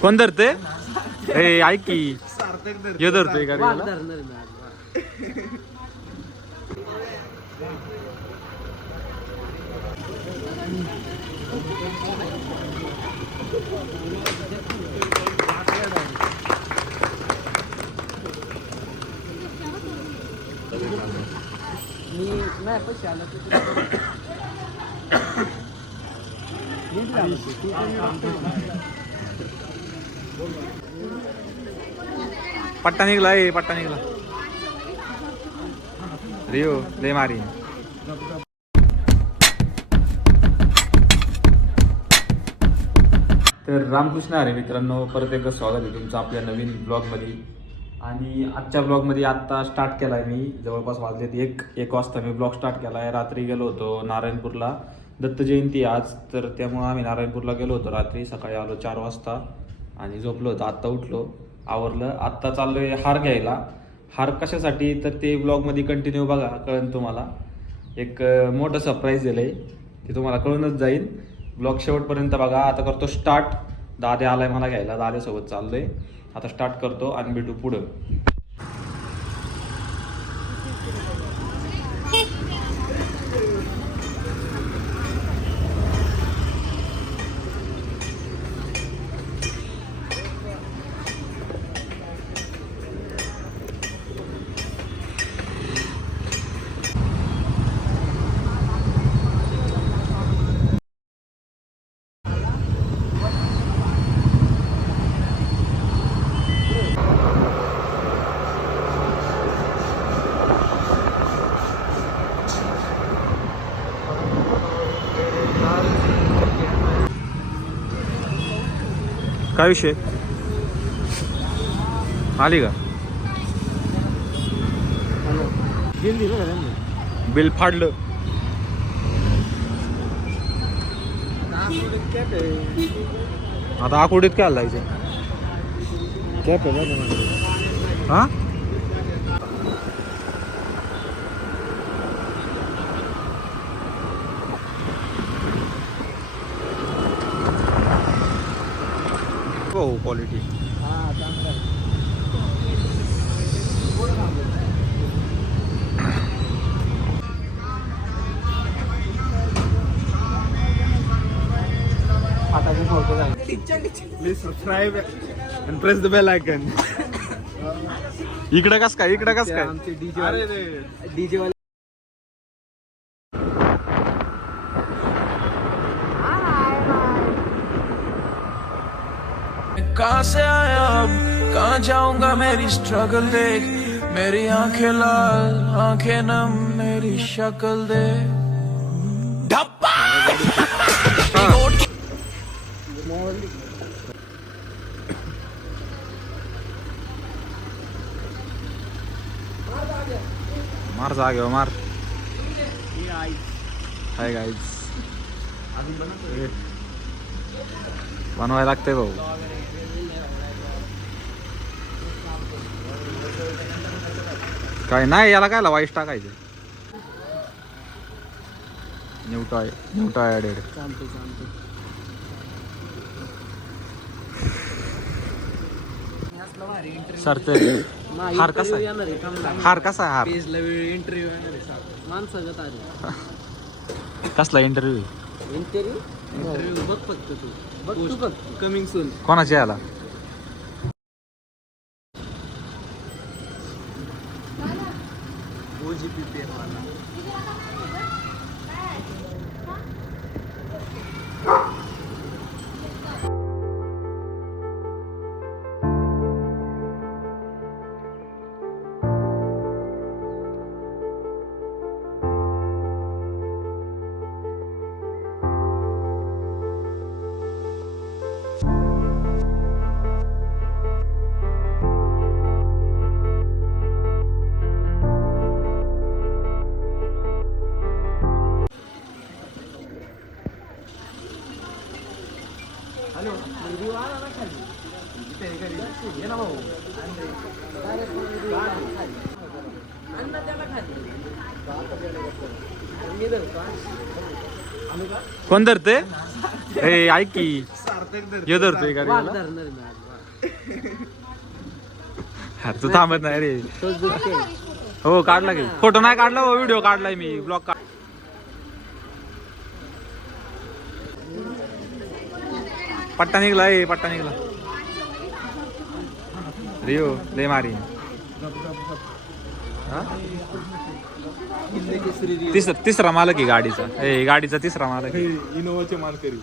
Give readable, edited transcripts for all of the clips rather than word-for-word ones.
कोण धरते हे ऐक की हे धरतोय का मी नाही पैसे आला पट्टा निघला पट्टा निघला रिओ लय मारी. तर रामकृष्ण हरी मित्रांनो, परत एकदा स्वागत आहे तुमचं आपल्या नवीन ब्लॉगमध्ये. आणि आजच्या ब्लॉगमध्ये आत्ता स्टार्ट केला आहे मी, जवळपास वाजलेत एक वाजता मी ब्लॉग स्टार्ट केला आहे. रात्री गेलो होतो नारायणपूरला, दत्त जयंती आज, तर त्यामुळं आम्ही नारायणपूरला गेलो होतो रात्री. सकाळी आलो 4 वाजता आणि झोपलो होतो. आत्ता उठलो, आवरलं, आत्ता चाललो आहे हार घ्यायला. हार कशासाठी तर ते ब्लॉगमध्ये कंटिन्यू बघा, कळेल तुम्हाला. एक मोठं सरप्राईज दिलं आहे, ते तुम्हाला कळूनच जाईल. ब्लॉग शेवटपर्यंत बघा. आता करतो स्टार्ट. दाद्या आलाय मला घ्यायला, दाद्यासोबत चाललोय. आता स्टार्ट करतो आणि भेटू पुढं. काय विषय आली का? बिल फाडलं. आता आकुडीत काय लागायचं? कॅप आहे हा. हो quality Please subscribe and press the bell icon. इकडे कस काय आमचे डीजे वाले कहाँ से आया अब कहाँ जाऊंगा, मेरी स्ट्रगल देख, मेरी आंखें लाल आंखें नम, मेरी शक्ल देख. मार जागे मार. हाय गाईज, बनवायला लागतंय भाऊ. काय नाही याला काय वाईस टाकायचं. न्यूटा ॲडेड. सर ते हार कसा आहे? हार कसा आहे? हार इंटरव्ह्यू येणार आहे माणसागत आली. कसला इंटरव्ह्यू? इंटरव्ह्यू बघ फक्त तू बघ कमिंग सून. कोणाच्या याला? OGP वाला. हॅलो, व्हिडिओ आला ना खाली. ये ना भाऊ. अन्न त्याला खाली. कोण धरते? ए ऐक की ये धरतोय वाघ गाडीला धरणार मी आज, वाघ. तू थांबत नाही रे तोच दुसरे. हो काढला की फोटो नाही काढला व्हिडिओ काढलाय मी ब्लॉग काढ पट्टा निघला पट्टा निघला रिओ लय मारी हा? तिसरा मालक आहे गाडीचा गाडीचा तिसरा मालक आहे. इनोवाचे मानकरी.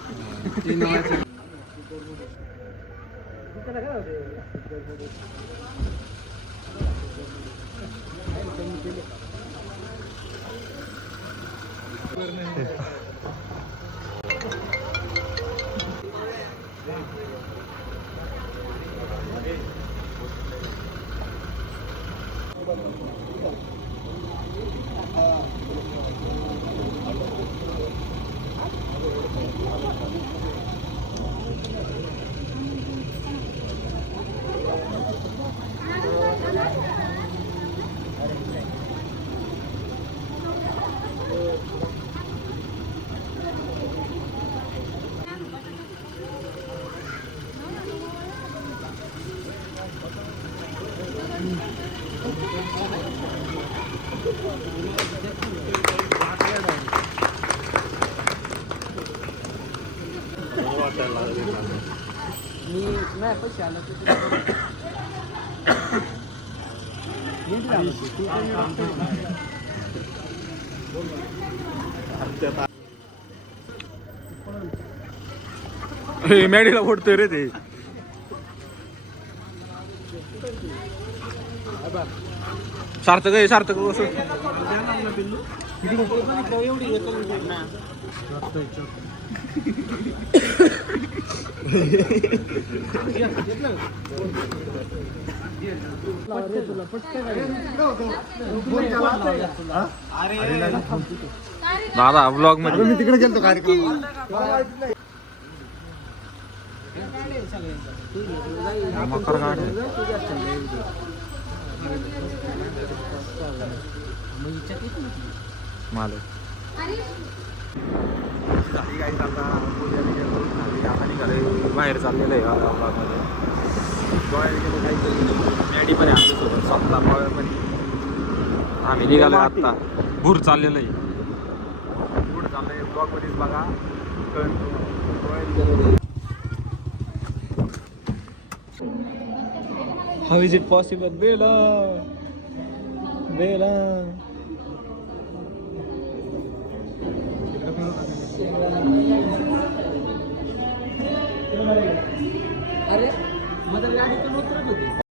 मी नाही पैसे आला मॅडीला फोडतोय रे ते सार्थक असं दादा ब्लॉग मध्ये मी तिकडे गेलतो कार्यक्रमाला. मकर गाडी मालक बाहेर चाललेलं आहे ब्लॉगमध्ये गोव्याला गेलो काहीतरी मॅडी पण आहे आमच्यासोबत स्वतः गोव्यामध्ये आम्ही निघालो आत्ता भूर चाललेलं आहे पुढे चाललंय ब्लॉगमध्येच बघा How is it possible, Bella? Bella. अरे मग गाडी तर उतरत होती.